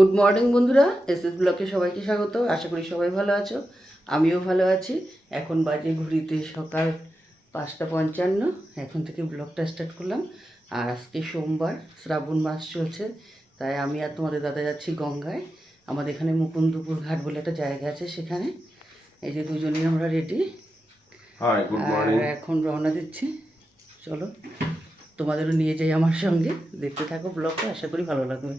Good morning বন্ধুরা। S S ব্লকে সবাইকে স্বাগত। আশা করি সবাই ভালো আছো। আমিও ভালো আছি। এখন বাজে ঘুরিতে সকাল পাঁচটা পঞ্চান্ন। এখন থেকে ব্লগটা স্টার্ট করলাম। আর আজকে সোমবার শ্রাবণ মাস চলছে। তাই আমি আর তোমাদের দাদা যাচ্ছি গঙ্গায়। আমাদের এখানে মুকুন্দপুর ঘাট বলে একটা জায়গা আছে সেখানে। এই যে দুজনেই আমরা রেডি আর এখন রওনা দিচ্ছি। চলো তোমাদেরও নিয়ে যাই আমার সঙ্গে। দেখতে থাকো ব্লগটা আশা করি ভালো লাগবে।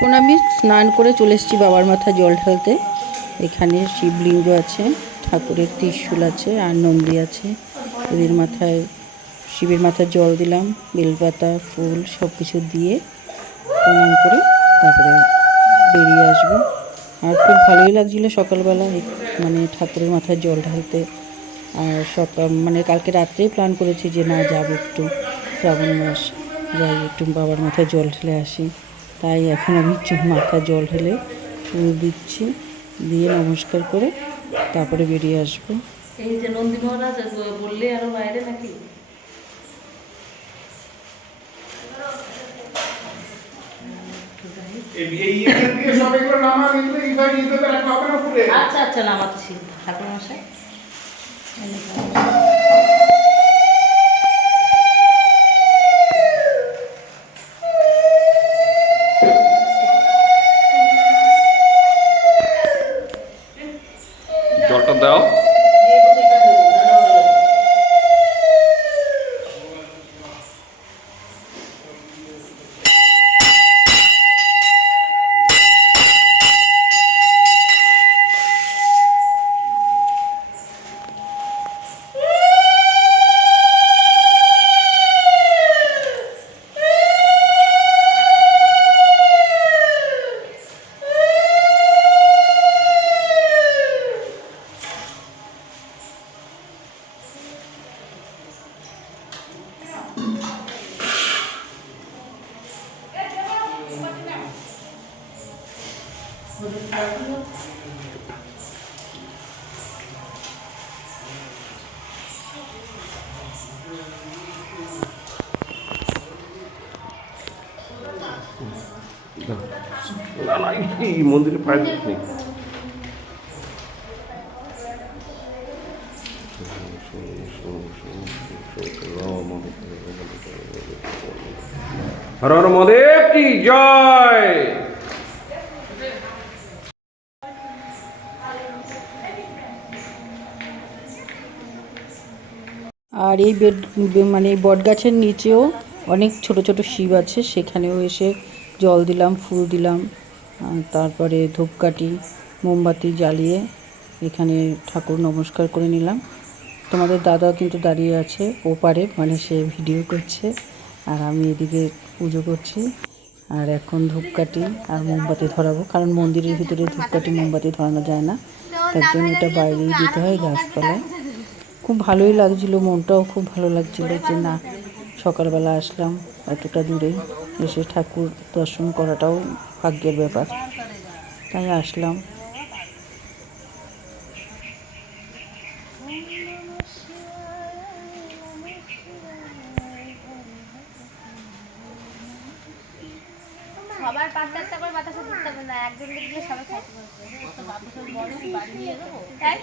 এখন আমি স্নান করে চলে এসেছি বাবার মাথায় জল ঢালতে। এখানে শিবলিঙ্গ আছে, ঠাকুরের ত্রিশূল আছে, আর নন্দী আছে। এদের মাথায়, শিবের মাথায় জল দিলাম, বেলপাতা, ফুল সব কিছু দিয়ে প্রণাম করে তারপরে বেরিয়ে আসব। আর খুব ভালোই লাগছিল সকালবেলা মানে ঠাকুরের মাথায় জল ঢালতে। আর সকাল মানে কালকে রাত্রেই প্ল্যান করেছি যে না, যাব একটু শ্রাবণ মাস, যাই একটু বাবার মাথায় জল ঢেলে আসি। তাই এখন আমি মাথায় জল ঢেলে ফুল দিচ্ছি দিয়ে নমস্কার করে তারপরে বেরিয়ে আসব। এই যে নন্দী মহারাজ বললে আরও বাইরে নাকি? আচ্ছা আচ্ছা নামাচ্ছি। ঠাকুর মশাই না না এই মন্দিরে পায়ে নেই হর হর মহাদেব কি জয়? আর এই বেড মানে এই বটগাছের নিচেও অনেক ছোট ছোট শিব আছে। সেখানেও এসে জল দিলাম, ফুল দিলাম তারপরে ধূপকাঠি, মোমবাতি জ্বালিয়ে এখানে ঠাকুর নমস্কার করে নিলাম। তোমাদের দাদাও কিন্তু দাঁড়িয়ে আছে ওপারে মানে সে ভিডিও করছে, আর আমি এদিকে পুজো করছি। আর এখন ধূপকাঠি আর মোমবাতি ধরাবো, কারণ মন্দিরের ভিতরে ধূপকাঠি, মোমবাতি ধরানো যায় না। তার জন্য এটা বাইরেই দিতে হয় গাছতলায় খুব ভালোই লাগছিল, মনটাও খুব ভালো লাগছিল যে না, সকালবেলা আসলাম, এতটা দূরে এসে ঠাকুর দর্শন করাটাও ভাগ্যের ব্যাপার। তাই আসলাম। সবার পাঁচ চারটা করে বাতাসে দিতে হবে না একজন দিলে সবাই খাইতে পারবে। তাই?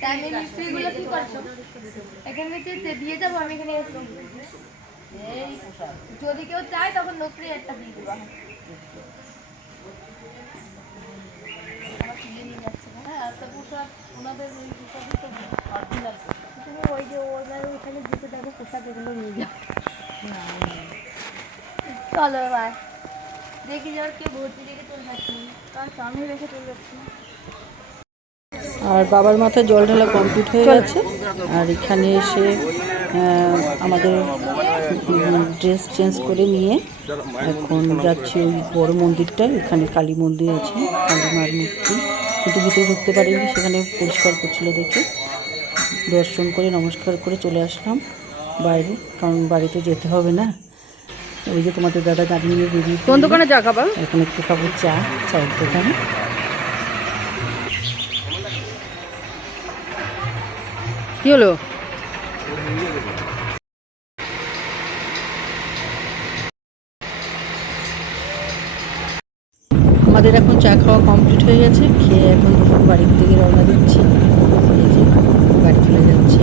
তাই আমি মিস্ত্রিগুলো কি করছ? এখানে থেকে দিয়ে যাব আমি এখানে এসে যদি কেউ চায় তখন নকরি একটা দিয়ে দেবো। নিয়ে যাচ্ছে না। তুমি ওই যে ওনার ওইখানে দুটো দেখো পোশাক এগুলো নিয়ে যাও। চলো এবার। দেখি যাওয়ার কেউ ভর্তি রেখে চলে যাচ্ছে। না কারণ স্বামী রেখে চলে যাচ্ছে? না আর বাবার মাথায় জল ঢালা কমপ্লিট হয়ে গেছে। আর এখানে এসে আমাদের ড্রেস চেঞ্জ করে নিয়ে এখন যাচ্ছি ওই বড় মন্দিরটায়। এখানে কালী মন্দির আছে কালী মার মূর্তি। কিন্তু ভিতরে ঢুকতে পারিনি সেখানে পরিষ্কার করছিল দেখে। দর্শন করে নমস্কার করে চলে আসলাম বাইরে কারণ বাড়িতে যেতে হবে না। ওই যে তোমাদের দাদা গাড়ি নিয়ে বেরিয়ে কোন দোকানে চা খাবা এখন একটু খাব চা চায়ের দোকানে। কি হলো? আমাদের এখন চা খাওয়া কমপ্লিট হয়ে গেছে খেয়ে এখন দুপুর বাড়ির দিকে রওনা দিচ্ছি। বাড়ি চলে যাচ্ছে